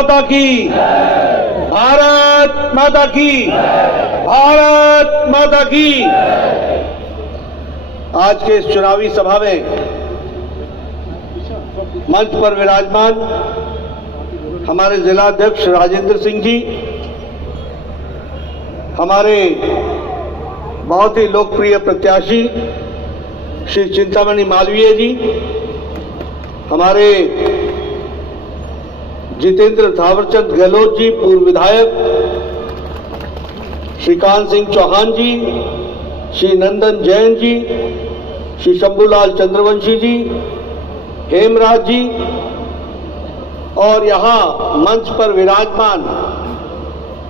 माता की, भारत माता की, भारत माता की। आज के इस चुनावी सभा में मंच पर विराजमान हमारे जिलाध्यक्ष राजेंद्र सिंह जी, हमारे बहुत ही लोकप्रिय प्रत्याशी श्री चिंतामणि मालवीय जी, हमारे जितेंद्र थावरचंद गहलोत जी पूर्व विधायक, श्री कान सिंह चौहान जी, श्री नंदन जैन जी, श्री शंभूलाल चंद्रवंशी जी, हेमराज जी और यहां मंच पर विराजमान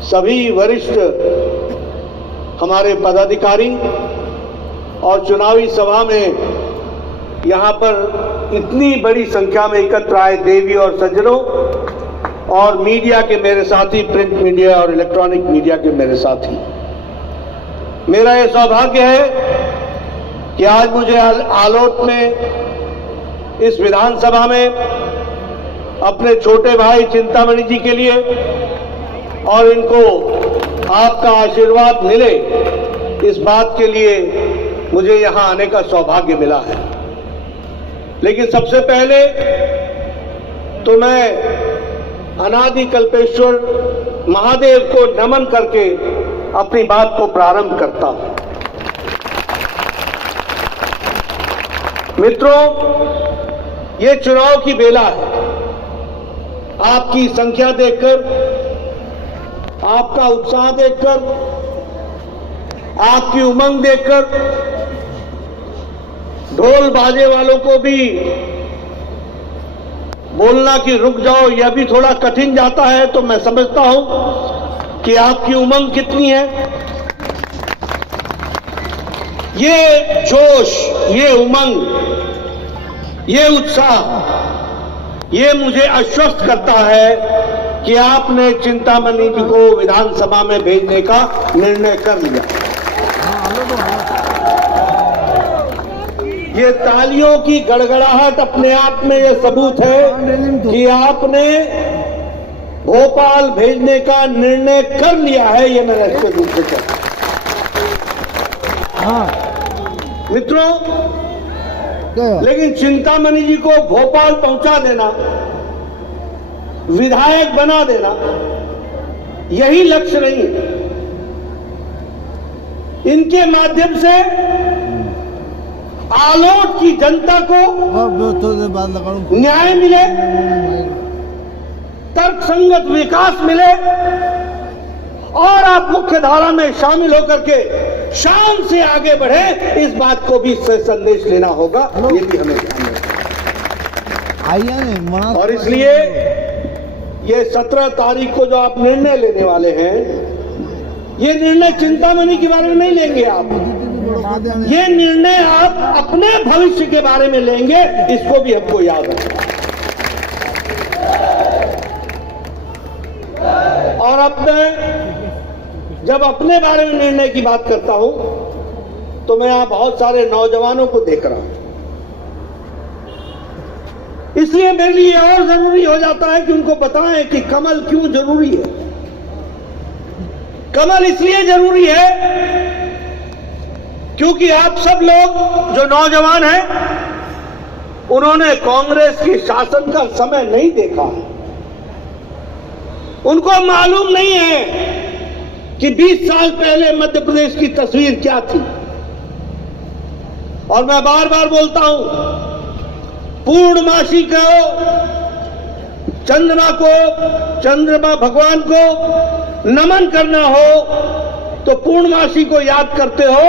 सभी वरिष्ठ हमारे पदाधिकारी और चुनावी सभा में यहां पर इतनी बड़ी संख्या में एकत्र आए देवी और सज्जनों और मीडिया के मेरे साथी, प्रिंट मीडिया और इलेक्ट्रॉनिक मीडिया के मेरे साथी, मेरा यह सौभाग्य है कि आज मुझे आलोट में इस विधानसभा में अपने छोटे भाई चिंतामणि जी के लिए और इनको आपका आशीर्वाद मिले, इस बात के लिए मुझे यहां आने का सौभाग्य मिला है। लेकिन सबसे पहले तो मैं अनादि कल्पेश्वर महादेव को नमन करके अपनी बात को प्रारंभ करता हूं। मित्रों, ये चुनाव की बेला है। आपकी संख्या देखकर, आपका उत्साह देखकर, आपकी उमंग देखकर ढोल बाजे वालों को भी बोलना कि रुक जाओ यह भी थोड़ा कठिन जाता है, तो मैं समझता हूं कि आपकी उमंग कितनी है। ये जोश, ये उमंग, ये उत्साह, ये मुझे आश्वस्त करता है कि आपने चिंतामणि जी को विधानसभा में भेजने का निर्णय कर लिया। ये तालियों की गड़गड़ाहट अपने आप में यह सबूत है कि आपने भोपाल भेजने का निर्णय कर लिया है। ये मैं निश्चित रूप से कहता हूं। मित्रों, लेकिन चिंतामणि जी को भोपाल पहुंचा देना, विधायक बना देना, यही लक्ष्य नहीं है। इनके माध्यम से आलोट की जनता को न्याय मिले, तर्कसंगत विकास मिले और आप मुख्य धारा में शामिल होकर के शान से आगे बढ़े, इस बात को भी संदेश लेना होगा। ये भी हमें ध्यान रखना। और इसलिए ये 17 तारीख को जो आप निर्णय लेने वाले हैं, ये निर्णय चिंतामणि के बारे में नहीं लेंगे आप, ये निर्णय आप अपने भविष्य के बारे में लेंगे। इसको भी हमको याद रखना। और अब मैं जब अपने बारे में निर्णय की बात करता हूं, तो मैं यहां बहुत सारे नौजवानों को देख रहा हूं। इसलिए मेरे लिए और जरूरी हो जाता है कि उनको बताएं कि कमल क्यों जरूरी है। कमल इसलिए जरूरी है क्योंकि आप सब लोग जो नौजवान हैं, उन्होंने कांग्रेस की शासन का समय नहीं देखा है। उनको मालूम नहीं है कि 20 साल पहले मध्य प्रदेश की तस्वीर क्या थी। और मैं बार बार बोलता हूं, पूर्णमासी को, चंद्रमा भगवान को नमन करना हो तो पूर्णमासी को याद करते हो,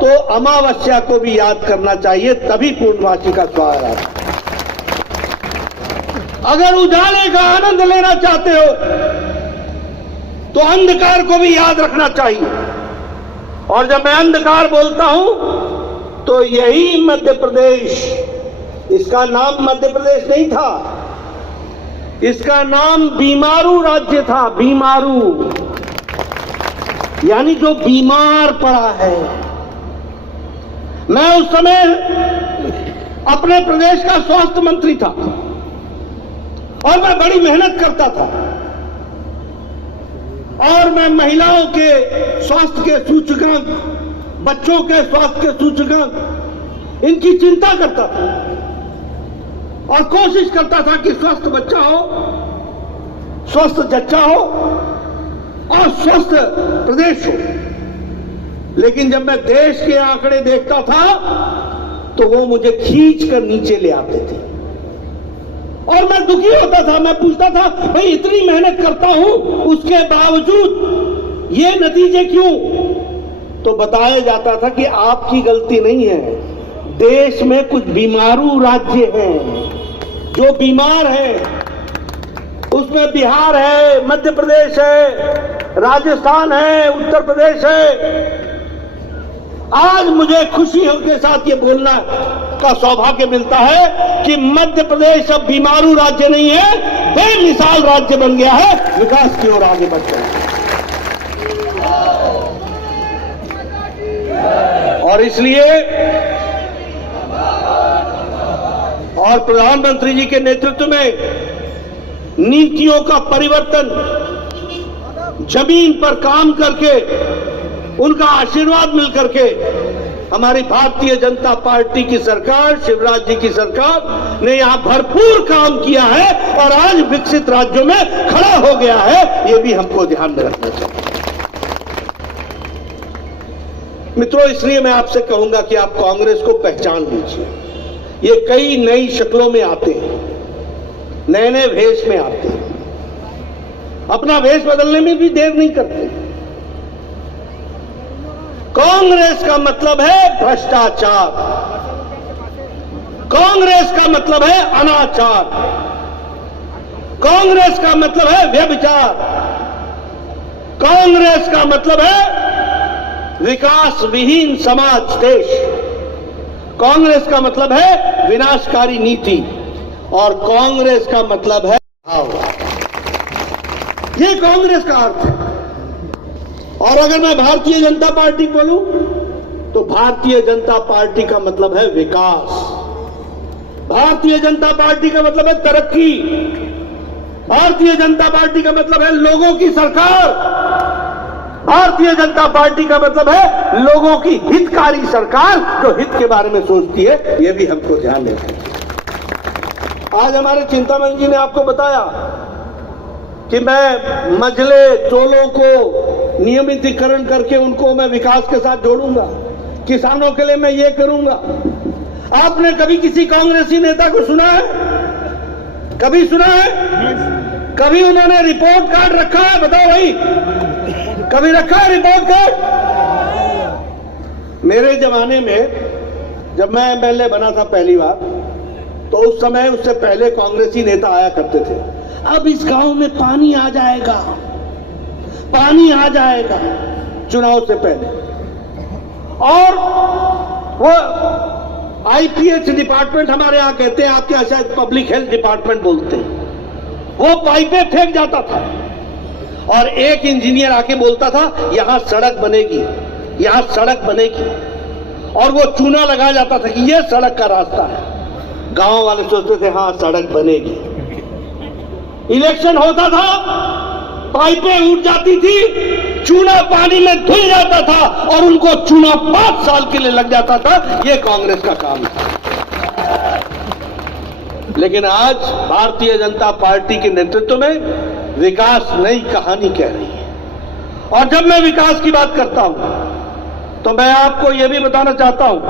तो अमावस्या को भी याद करना चाहिए, तभी पूर्णमासी का स्वाद आता है। अगर उजाले का आनंद लेना चाहते हो तो अंधकार को भी याद रखना चाहिए। और जब मैं अंधकार बोलता हूं तो यही मध्य प्रदेश, इसका नाम मध्य प्रदेश नहीं था, इसका नाम बीमारू राज्य था। बीमारू यानी जो बीमार पड़ा है। मैं उस समय अपने प्रदेश का स्वास्थ्य मंत्री था और मैं बड़ी मेहनत करता था और मैं महिलाओं के स्वास्थ्य के सूचकांक, बच्चों के स्वास्थ्य के सूचकांक, इनकी चिंता करता था और कोशिश करता था कि स्वस्थ बच्चा हो, स्वस्थ जच्चा हो और स्वस्थ प्रदेश हो। लेकिन जब मैं देश के आंकड़े देखता था तो वो मुझे खींच कर नीचे ले आते थे और मैं दुखी होता था। मैं पूछता था, भाई इतनी मेहनत करता हूं उसके बावजूद ये नतीजे क्यों? तो बताया जाता था कि आपकी गलती नहीं है, देश में कुछ बीमारू राज्य हैं जो बीमार हैं। उसमें बिहार है, मध्य प्रदेश है, राजस्थान है, उत्तर प्रदेश है। आज मुझे खुशी के साथ ये बोलना का सौभाग्य मिलता है कि मध्य प्रदेश अब बीमारू राज्य नहीं है, बेमिसाल राज्य बन गया है, विकास की ओर आगे बढ़ गया है। और इसलिए और प्रधानमंत्री जी के नेतृत्व में नीतियों का परिवर्तन, जमीन पर काम करके, उनका आशीर्वाद मिल करके हमारी भारतीय जनता पार्टी की सरकार, शिवराज जी की सरकार ने यहां भरपूर काम किया है और आज विकसित राज्यों में खड़ा हो गया है। ये भी हमको ध्यान में रखना चाहिए। मित्रों, इसलिए मैं आपसे कहूंगा कि आप कांग्रेस को पहचान लीजिए। ये कई नई शक्लों में आते हैं, नए नए वेश में आते हैं, अपना वेश बदलने में भी देर नहीं करते। कांग्रेस का मतलब है भ्रष्टाचार, कांग्रेस का मतलब है अनाचार, कांग्रेस का मतलब है व्यभिचार, कांग्रेस का मतलब है विकास विहीन समाज देश, कांग्रेस का मतलब है विनाशकारी नीति और कांग्रेस का मतलब है भाव। ये कांग्रेस का अर्थ है। और अगर मैं भारतीय जनता पार्टी बोलूं तो भारतीय जनता पार्टी का मतलब है विकास, भारतीय जनता पार्टी का मतलब है तरक्की, भारतीय जनता पार्टी का मतलब है लोगों की सरकार, भारतीय जनता पार्टी का मतलब है लोगों की हितकारी सरकार जो हित के बारे में सोचती है। यह भी हमको ध्यान देना चाहिए। आज हमारे चिंतामणि जी ने आपको बताया कि मैं मझले चोलों को नियमितीकरण करके उनको मैं विकास के साथ जोड़ूंगा, किसानों के लिए मैं ये करूंगा। आपने कभी किसी कांग्रेसी नेता को सुना है? कभी सुना है? कभी उन्होंने रिपोर्ट कार्ड रखा है? बताओ भाई, कभी रखा है रिपोर्ट कार्ड? मेरे जमाने में जब मैं एमएलए बना था पहली बार, तो उस समय उससे पहले कांग्रेसी नेता आया करते थे, अब इस गांव में पानी आ जाएगा, पानी आ जाएगा, चुनाव से पहले। और वो आईपीएच डिपार्टमेंट हमारे यहां कहते हैं, आपके यहां शायद पब्लिक हेल्थ डिपार्टमेंट बोलते हैं, वो पाइपें फेंक जाता था और एक इंजीनियर आके बोलता था यहां सड़क बनेगी, यहां सड़क बनेगी, और वो चूना लगा जाता था कि ये सड़क का रास्ता है। गांव वाले सोचते थे हाँ सड़क बनेगी। इलेक्शन होता था, पाइपें उठ जाती थी, चूना पानी में धुल जाता था और उनको चूना 5 साल के लिए लग जाता था। ये कांग्रेस का काम था। लेकिन आज भारतीय जनता पार्टी के नेतृत्व में विकास नई कहानी कह रही है। और जब मैं विकास की बात करता हूं तो मैं आपको यह भी बताना चाहता हूं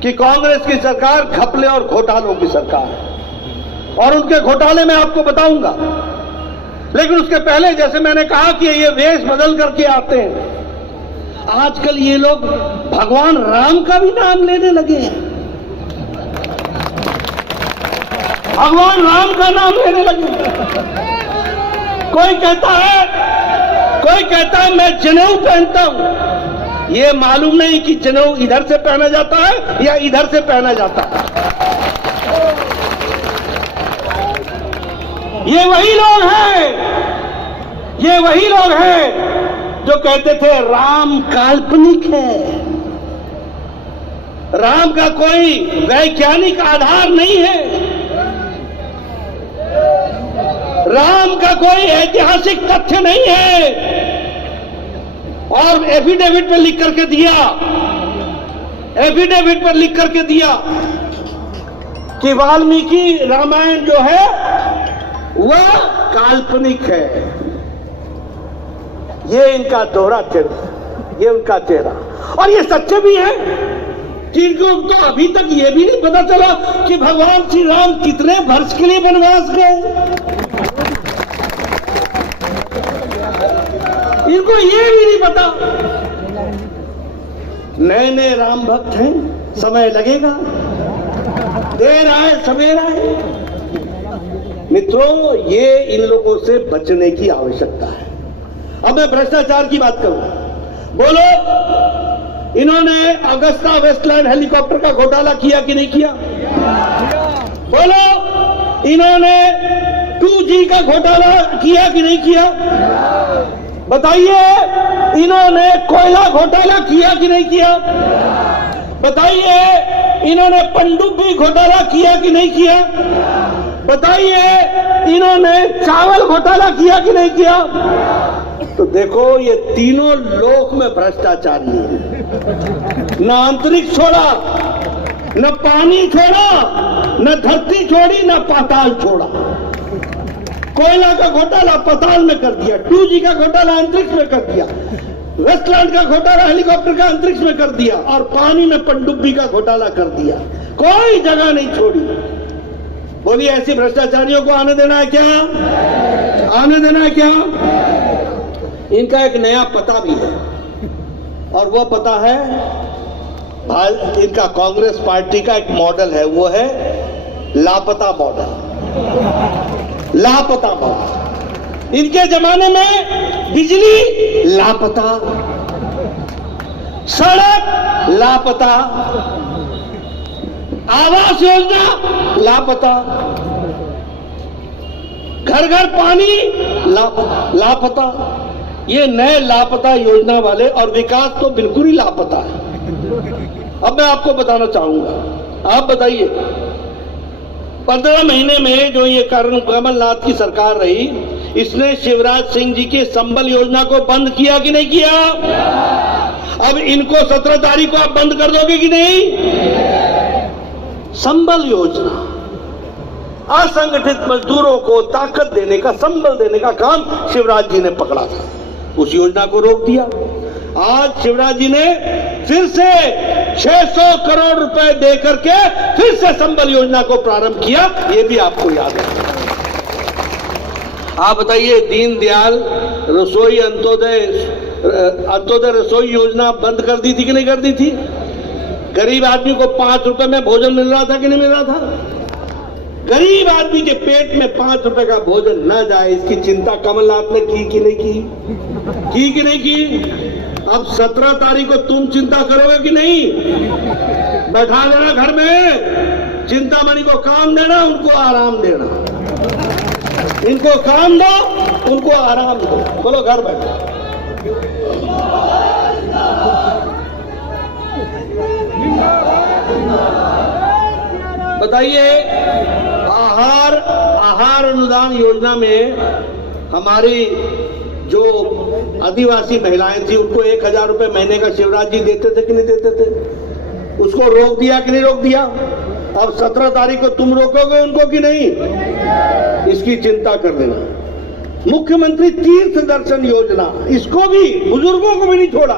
कि कांग्रेस की सरकार घपले और घोटालों की सरकार है और उनके घोटाले मैं आपको बताऊंगा। लेकिन उसके पहले, जैसे मैंने कहा कि ये वेश बदल करके आते हैं, आजकल ये लोग भगवान राम का भी नाम लेने लगे हैं, भगवान राम का नाम लेने लगे। कोई कहता है मैं जनेऊ पहनता हूं। ये मालूम नहीं कि जनेऊ इधर से पहना जाता है या इधर से पहना जाता है। ये वही लोग हैं जो कहते थे राम काल्पनिक है, राम का कोई वैज्ञानिक आधार नहीं है। राम का कोई ऐतिहासिक तथ्य नहीं है, और एफिडेविट पर लिख करके दिया, एफिडेविट पर लिख करके दिया कि वाल्मीकि रामायण जो है वह काल्पनिक है। ये इनका दोहरा चेहरा, ये उनका चेहरा, और ये सच्चे भी हैं कि इनको तो अभी तक ये भी नहीं पता चला कि भगवान श्री राम कितने वर्ष के लिए वनवास गए। इनको ये भी नहीं पता। नए नए राम भक्त हैं, समय लगेगा, देर आए सवेर आए। मित्रों, ये इन लोगों से बचने की आवश्यकता है। अब मैं भ्रष्टाचार की बात करूं। बोलो, इन्होंने अगस्ता वेस्टलैंड हेलीकॉप्टर का घोटाला किया कि नहीं किया? बोलो, इन्होंने 2G का घोटाला किया कि नहीं किया? बताइए, इन्होंने कोयला घोटाला किया कि नहीं किया? बताइए, इन्होंने पनडुब्बी घोटाला किया कि नहीं किया? बताइए, इन्होंने चावल घोटाला किया कि नहीं किया? तो देखो, ये तीनों लोक में भ्रष्टाचारी है। न अंतरिक्ष छोड़ा, न पानी छोड़ा, न धरती छोड़ी, न पाताल छोड़ा। कोयला का घोटाला पाताल में कर दिया, 2G का घोटाला अंतरिक्ष में कर दिया, वेस्टलैंड का घोटाला हेलीकॉप्टर का अंतरिक्ष में कर दिया, और पानी में पनडुब्बी का घोटाला कर दिया। कोई जगह नहीं छोड़ी। बोलिए, ऐसे भ्रष्टाचारियों को आने देना है क्या? आने देना है क्या? इनका एक नया पता भी है, और वो पता है इनका कांग्रेस पार्टी का एक मॉडल है, वो है लापता मॉडल। लापता मॉडल। इनके जमाने में बिजली लापता, सड़क लापता, आवास योजना लापता, घर घर पानी लापता। ये नए लापता योजना वाले, और विकास तो बिल्कुल ही लापता है। अब मैं आपको बताना चाहूंगा, आप बताइए, 15 महीने में जो ये कमलनाथ की सरकार रही, इसने शिवराज सिंह जी के संबल योजना को बंद किया कि नहीं किया? अब इनको 17 तारीख को आप बंद कर दोगे कि नहीं? संबल योजना, असंगठित मजदूरों को ताकत देने का, संबल देने का काम शिवराज जी ने पकड़ा था, उस योजना को रोक दिया। आज शिवराज जी ने फिर से 600 करोड़ रुपए दे करके फिर से संबल योजना को प्रारंभ किया, ये भी आपको याद है। आप बताइए, दीनदयाल रसोई अंत्योदय रसोई योजना बंद कर दी थी कि नहीं कर दी थी? गरीब आदमी को 5 रुपए में भोजन मिल रहा था कि नहीं मिल रहा था? गरीब आदमी के पेट में 5 रुपए का भोजन न जाए, इसकी चिंता कमलनाथ ने की कि नहीं की? की कि नहीं की? अब 17 तारीख को तुम चिंता करोगे कि नहीं? बैठा देना घर में, चिंतामणि को काम देना, उनको आराम देना। इनको काम दो, उनको आराम दो। बोलो, घर बैठो। बताइए, आहार अनुदान योजना में हमारी जो आदिवासी महिलाएं थी, उनको 1000 रुपए महीने का शिवराज जी देते थे कि नहीं देते थे? उसको रोक दिया कि नहीं रोक दिया? अब 17 तारीख को तुम रोकोगे उनको कि नहीं? इसकी चिंता कर लेना। मुख्यमंत्री तीर्थ दर्शन योजना, इसको भी, बुजुर्गों को भी नहीं छोड़ा,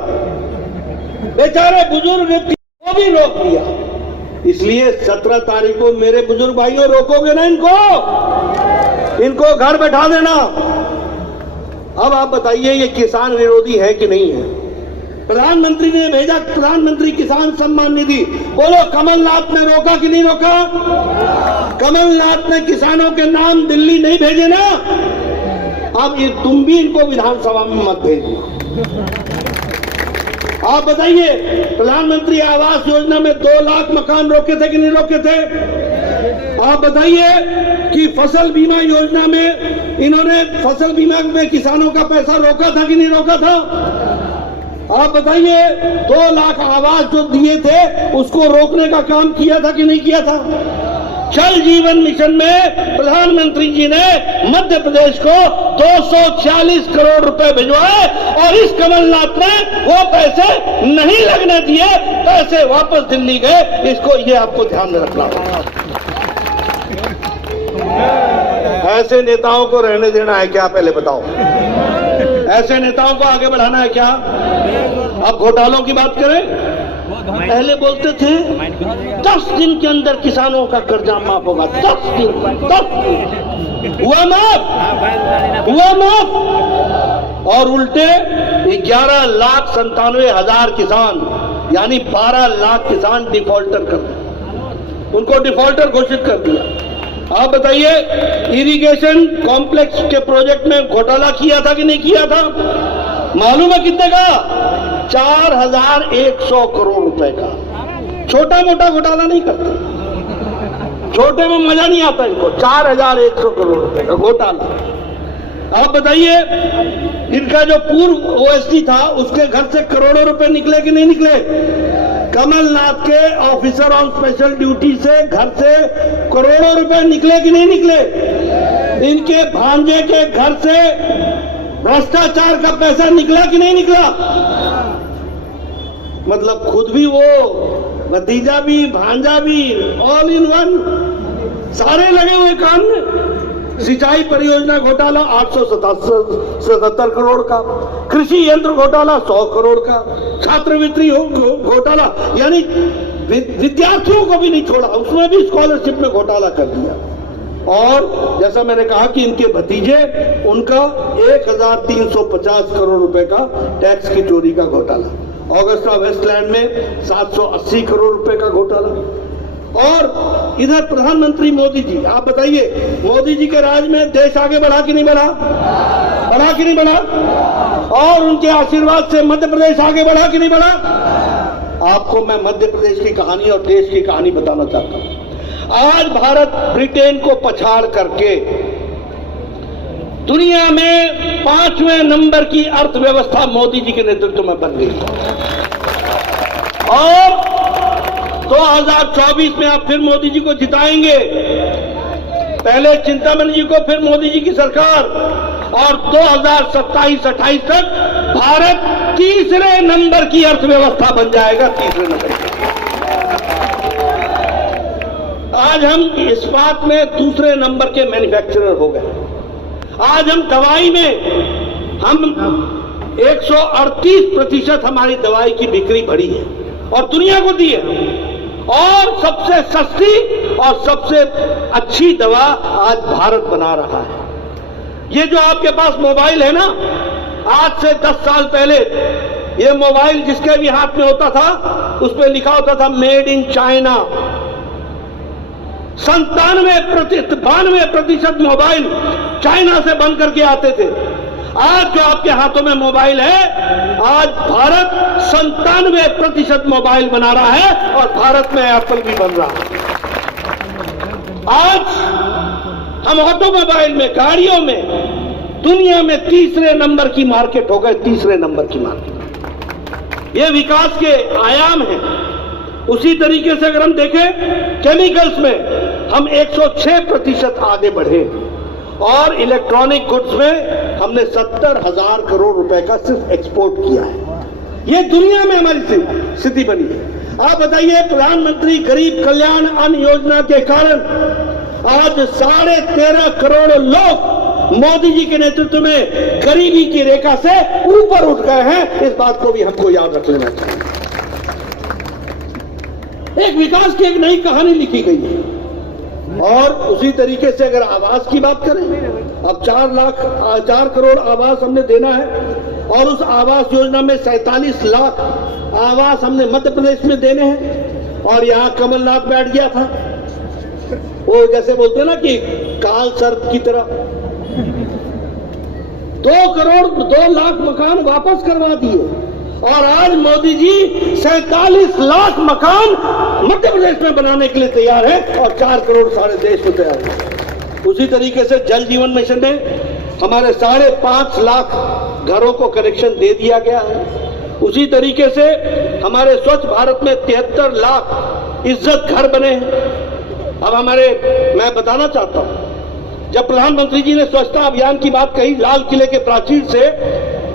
बेचारे बुजुर्ग को भी रोक दिया। इसलिए 17 तारीख को मेरे बुजुर्ग भाइयों रोकोगे ना इनको घर बैठा देना। अब आप बताइए, ये किसान विरोधी है कि नहीं है? प्रधानमंत्री ने भेजा प्रधानमंत्री किसान सम्मान निधि, बोलो कमलनाथ ने रोका कि नहीं रोका? कमलनाथ ने किसानों के नाम दिल्ली नहीं भेजे ना? अब ये तुम भी इनको विधानसभा में मत भेजना। आप बताइए, प्रधानमंत्री आवास योजना में 2 लाख मकान रोके थे कि नहीं रोके थे? आप बताइए कि फसल बीमा योजना में इन्होंने फसल बीमा में किसानों का पैसा रोका था कि नहीं रोका था? आप बताइए, 2 लाख आवास जो दिए थे उसको रोकने का काम किया था कि नहीं किया था? जल जीवन मिशन में प्रधानमंत्री जी ने मध्य प्रदेश को 240 करोड़ रुपए भिजवाए और इस कमलनाथ ने वो पैसे नहीं लगने दिए, पैसे वापस दिल्ली गए। इसको ये आपको ध्यान में रखना होगा। ऐसे नेताओं को रहने देना है क्या, पहले बताओ? ऐसे नेताओं को आगे बढ़ाना है क्या? अब घोटालों की बात करें। पहले बोलते थे 10 दिन के अंदर किसानों का कर्जा माफ होगा। 10 दिन हुआ माफ और उल्टे 11,97,000 किसान यानी 12 लाख किसान डिफॉल्टर कर दिए, उनको डिफॉल्टर घोषित कर दिया। आप बताइए, इरिगेशन कॉम्प्लेक्स के प्रोजेक्ट में घोटाला किया था कि नहीं किया था? मालूम है कितने का? 4,100 करोड़ रुपए का। छोटा मोटा घोटाला नहीं करते, छोटे में मजा नहीं आता इनको। 4,100 करोड़ रुपए का घोटाला। आप बताइए, इनका जो पूर्व ओएसडी था उसके घर से करोड़ों रुपए निकले कि नहीं निकले? कमलनाथ के ऑफिसर ऑन स्पेशल ड्यूटी से घर से करोड़ों रुपए निकले कि नहीं निकले? इनके भांजे के घर से भ्रष्टाचार का पैसा निकला कि नहीं निकला? मतलब खुद भी वो, भतीजा भी, भांजा भी, ऑल इन वन, सारे लगे हुए काम में। सिंचाई परियोजना घोटाला 877 करोड़ का, कृषि यंत्र घोटाला 100 करोड़ का, छात्रवृत्ति घोटाला यानी विद्यार्थियों को भी नहीं छोड़ा, उसमें भी स्कॉलरशिप में घोटाला कर दिया। और जैसा मैंने कहा कि इनके भतीजे, उनका 1,350 करोड़ रुपए का टैक्स की चोरी का घोटाला, ऑगस्टा वेस्टलैंड में 780 करोड़ रुपए का घोटाला। और इधर प्रधानमंत्री मोदी जी, आप बताइए, मोदी जी के राज में देश आगे बढ़ा कि नहीं बढ़ा? बढ़ा कि नहीं बढ़ा? और उनके आशीर्वाद से मध्य प्रदेश आगे बढ़ा कि नहीं बढ़ा? आपको मैं मध्य प्रदेश की कहानी और देश की कहानी बताना चाहता हूं। आज भारत ब्रिटेन को पछाड़ करके दुनिया में 5वें नंबर की अर्थव्यवस्था मोदी जी के नेतृत्व में बन गई। और 2024 में आप फिर मोदी जी को जिताएंगे, पहले चिंतामणि जी को, फिर मोदी जी की सरकार, और 2027-28 तक भारत तीसरे नंबर की अर्थव्यवस्था बन जाएगा, तीसरे नंबर की। आज हम इस्पात में दूसरे नंबर के मैन्युफैक्चरर हो गए। आज हम दवाई में हम 138% हमारी दवाई की बिक्री बढ़ी है और दुनिया को दी है। और सबसे सस्ती और सबसे अच्छी दवा आज भारत बना रहा है। ये जो आपके पास मोबाइल है ना, आज से 10 साल पहले ये मोबाइल जिसके भी हाथ में होता था उस पर लिखा होता था made in China. 92% mobile China से बन करके आते थे। आज जो आपके हाथों में मोबाइल है, आज भारत 97% मोबाइल बना रहा है और भारत में एप्पल भी बन रहा है। आज हम ऑटोमोबाइल में, गाड़ियों में दुनिया में तीसरे नंबर की मार्केट हो गए, तीसरे नंबर की मार्केट। ये विकास के आयाम हैं। उसी तरीके से अगर हम देखें, केमिकल्स में हम 106% आगे बढ़े और इलेक्ट्रॉनिक गुड्स में हमने 70,000 करोड़ रुपए का सिर्फ एक्सपोर्ट किया है। ये दुनिया में हमारी स्थिति बनी है। आप बताइए, प्रधानमंत्री गरीब कल्याण अन्न योजना के कारण आज 13.5 करोड़ लोग मोदी जी के नेतृत्व में गरीबी की रेखा से ऊपर उठ गए हैं। इस बात को भी हमको याद रख लेना चाहिए। एक विकास की एक नई कहानी लिखी गई है। और उसी तरीके से अगर आवास की बात करें, अब 4 करोड़ आवास हमने देना है और उस आवास योजना में 47 लाख आवास हमने मध्य प्रदेश में देने हैं। और यहां कमलनाथ बैठ गया था, वो जैसे बोलते हैं ना कि काल सर्प की तरह 2 करोड़ 2 लाख मकान वापस करवा दिए। और आज मोदी जी 47 लाख मकान मध्य प्रदेश में बनाने के लिए तैयार है और 4 करोड़ सारे देश में तैयार है। उसी तरीके से जल जीवन मिशन में हमारे 5.5 लाख घरों को कनेक्शन दे दिया गया है। उसी तरीके से हमारे स्वच्छ भारत में 73 लाख इज्जत घर बने हैं। मैं बताना चाहता हूं, जब प्रधानमंत्री जी ने स्वच्छता अभियान की बात कही लाल किले के प्राचीर से,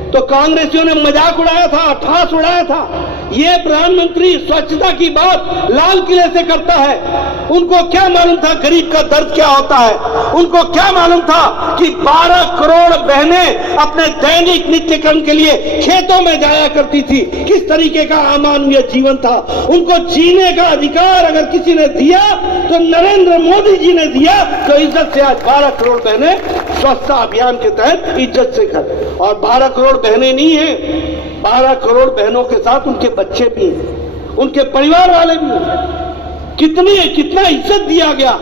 तो कांग्रेसियों ने मजाक उड़ाया था, ठास उड़ाया था। ये प्रधानमंत्री स्वच्छता की बात लाल किले से करता है। उनको क्या मालूम था गरीब का दर्द क्या होता है? उनको क्या मालूम था कि 12 करोड़ बहनें अपने दैनिक नित्यक्रम के लिए खेतों में जाया करती थी? किस तरीके का अमानवीय जीवन था? उनको जीने का अधिकार अगर किसी ने दिया तो नरेंद्र मोदी जी ने दिया। तो इज्जत से आज 12 करोड़ बहनें स्वच्छता अभियान के तहत इज्जत से घर, और 12 करोड़ बहनें नहीं है, 12 करोड़ बहनों के साथ उनके बच्चे भी हैं, उनके परिवार वाले भी हैं। कितना इज्जत दिया गया,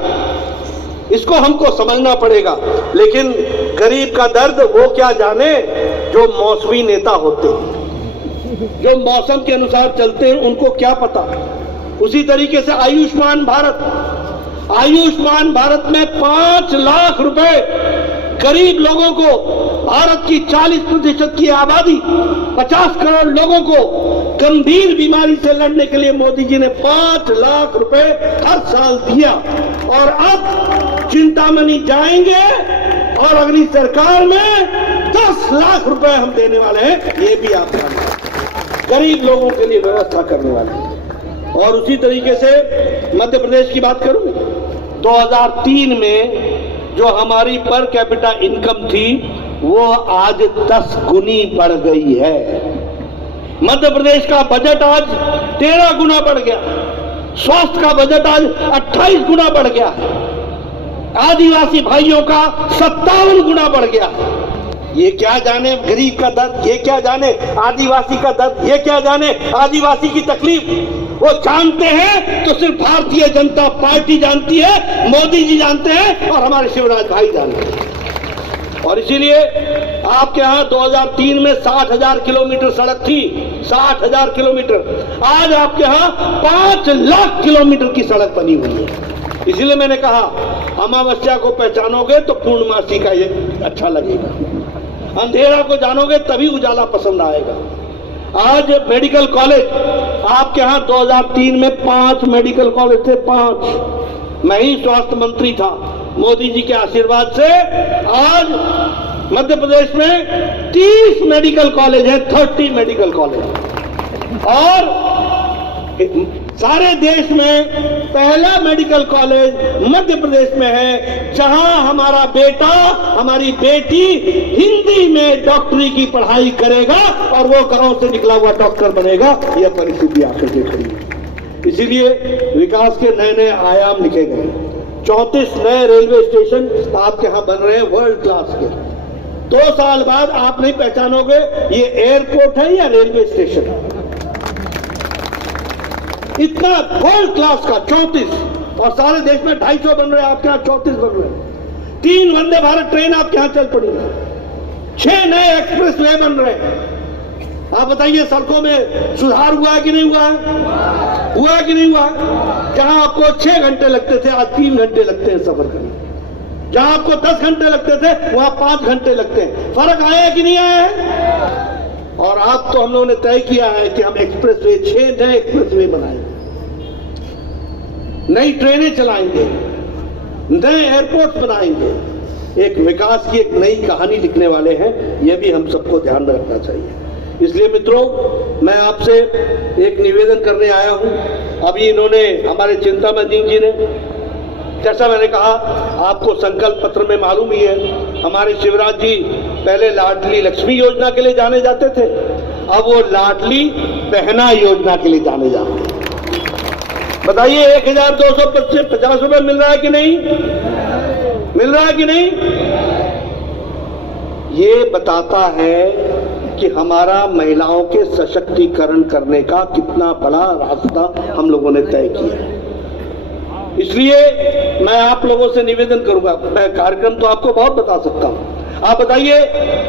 इसको हमको समझना पड़ेगा। लेकिन गरीब का दर्द वो क्या जाने जो मौसमी नेता होते हैं, जो मौसम के अनुसार चलते हैं, उनको क्या पता। उसी तरीके से आयुष्मान भारत में 5 लाख रुपए गरीब लोगों को, भारत की 40% की आबादी 50 करोड़ लोगों को गंभीर बीमारी से लड़ने के लिए मोदी जी ने 5 लाख रुपए हर साल दिया। और अब चिंतामणि जाएंगे और अगली सरकार में 10 लाख रुपए हम देने वाले हैं, ये भी आप जानते, गरीब लोगों के लिए व्यवस्था करने वाले हैं। और उसी तरीके से मध्य प्रदेश की बात करूं, 2003 में जो हमारी पर कैपिटा इनकम थी वो आज 10 गुनी बढ़ गई है। मध्य प्रदेश का बजट आज 13 गुना बढ़ गया, स्वास्थ्य का बजट आज 28 गुना बढ़ गया, आदिवासी भाइयों का 57 गुना बढ़ गया। ये क्या जाने गरीब का दर्द, ये क्या जाने आदिवासी का दर्द, ये क्या जाने आदिवासी की तकलीफ। वो जानते हैं तो सिर्फ भारतीय जनता पार्टी जानती है, मोदी जी जानते हैं और हमारे शिवराज भाई जानते हैं। और इसीलिए आपके यहां 2003 में 60,000 किलोमीटर सड़क थी, 60,000 किलोमीटर, आज आपके यहां 5 लाख किलोमीटर की सड़क बनी हुई है। इसीलिए मैंने कहा अमावस्या को पहचानोगे तो पूर्णमासी का ये अच्छा लगेगा, अंधेरा को जानोगे तभी उजाला पसंद आएगा। आज मेडिकल कॉलेज आपके यहां 2003 में 5 मेडिकल कॉलेज थे, 5। मैं ही स्वास्थ्य मंत्री था, मोदी जी के आशीर्वाद से आज मध्य प्रदेश में 30 मेडिकल कॉलेज है, 30 मेडिकल कॉलेज। और सारे देश में पहला मेडिकल कॉलेज मध्य प्रदेश में है, जहां हमारा बेटा हमारी बेटी हिंदी में डॉक्टरी की पढ़ाई करेगा और वो गांव से निकला हुआ डॉक्टर बनेगा। यह परिस्थिति आकर के खड़ी है। इसीलिए विकास के नए नए आयाम लिखे गए। 34 नए रेलवे स्टेशन आपके यहां बन रहे हैं वर्ल्ड क्लास के। 2 साल बाद आप नहीं पहचानोगे ये एयरपोर्ट है या रेलवे स्टेशन है। इतना वर्ल्ड क्लास का 34, और सारे देश में 250 बन रहे हैं, आपके यहां 34 बन रहे हैं। 3 वंदे भारत ट्रेन आपके यहां चल पड़ी है, 6 नए एक्सप्रेस वे बन रहे हैं। आप बताइए सड़कों में सुधार हुआ है कि नहीं हुआ है? हुआ कि नहीं हुआ है? जहां आपको 6 घंटे लगते थे आज 3 घंटे लगते हैं सफर करने, जहां आपको 10 घंटे लगते थे वहां 5 घंटे लगते हैं। फर्क आया है कि नहीं आया है? और अब तो हम लोगों ने तय किया है कि हम एक्सप्रेस वे 6 नए एक्सप्रेस वे बनाएंगे, नई ट्रेनें चलाएंगे, नए एयरपोर्ट बनाएंगे, एक विकास की एक नई कहानी लिखने वाले हैं। यह भी हम सबको ध्यान में रखना चाहिए। इसलिए मित्रों, मैं आपसे एक निवेदन करने आया हूं। अभी इन्होंने हमारे चिंतामणि जी ने, जैसा मैंने कहा आपको संकल्प पत्र में मालूम ही है, हमारे शिवराज जी पहले लाडली लक्ष्मी योजना के लिए जाने जाते थे, अब वो लाडली बहना योजना के लिए जाने जाते हैं। बताइए 1250 रुपए मिल रहा है कि नहीं? मिल रहा है कि नहीं? ये बताता है कि हमारा महिलाओं के सशक्तिकरण करने का कितना बड़ा रास्ता हम लोगों ने तय किया। इसलिए मैं आप लोगों से निवेदन करूंगा, मैं कार्यक्रम तो आपको बहुत बता सकता हूं। आप बताइए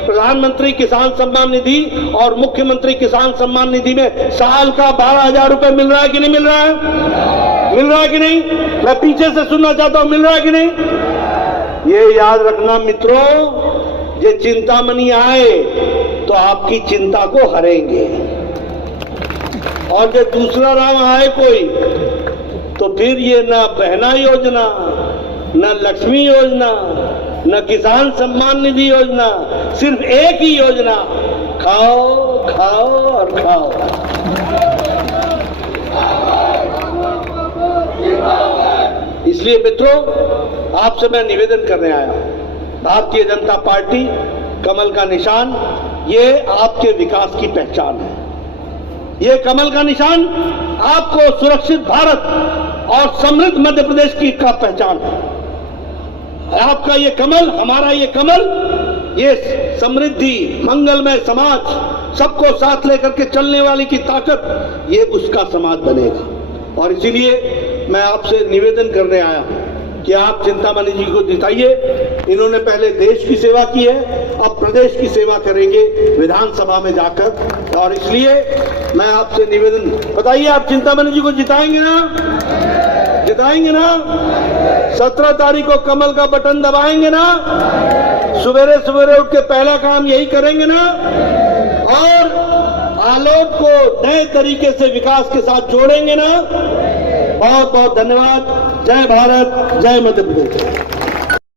प्रधानमंत्री किसान सम्मान निधि और मुख्यमंत्री किसान सम्मान निधि में साल का 12,000 रुपए मिल रहा है कि नहीं मिल रहा है? मिल रहा है कि नहीं? मैं पीछे से सुनना चाहता हूं, मिल रहा है कि नहीं? ये याद रखना मित्रों, ये चिंतामणि आए तो आपकी चिंता को हरेंगे, और जो दूसरा राम आए कोई तो तो फिर ये न बहना योजना, न लक्ष्मी योजना, न किसान सम्मान निधि योजना, सिर्फ एक ही योजना, खाओ खाओ और खाओ। इसलिए मित्रों, आपसे मैं निवेदन करने आया, भारतीय जनता पार्टी कमल का निशान, ये आपके विकास की पहचान है। ये कमल का निशान आपको सुरक्षित भारत और समृद्ध मध्य प्रदेश की का पहचान है। आपका ये कमल, हमारा ये कमल, ये समृद्धि, मंगलमय समाज, सबको साथ लेकर के चलने वाली की ताकत, ये उसका समाज बनेगा। और इसीलिए मैं आपसे निवेदन करने आया हूं कि आप चिंतामणि जी को जिताइए। इन्होंने पहले देश की सेवा की है, अब प्रदेश की सेवा करेंगे विधानसभा में जाकर। और इसलिए मैं आपसे निवेदन, बताइए आप चिंतामणि जी को जिताएंगे ना? जिताएंगे ना? 17 तारीख को कमल का बटन दबाएंगे ना? सवेरे सवेरे उठ के पहला काम यही करेंगे ना? और आलोक को नए तरीके से विकास के साथ जोड़ेंगे ना? बहुत बहुत धन्यवाद। जय भारत, जय मध्य प्रदेश।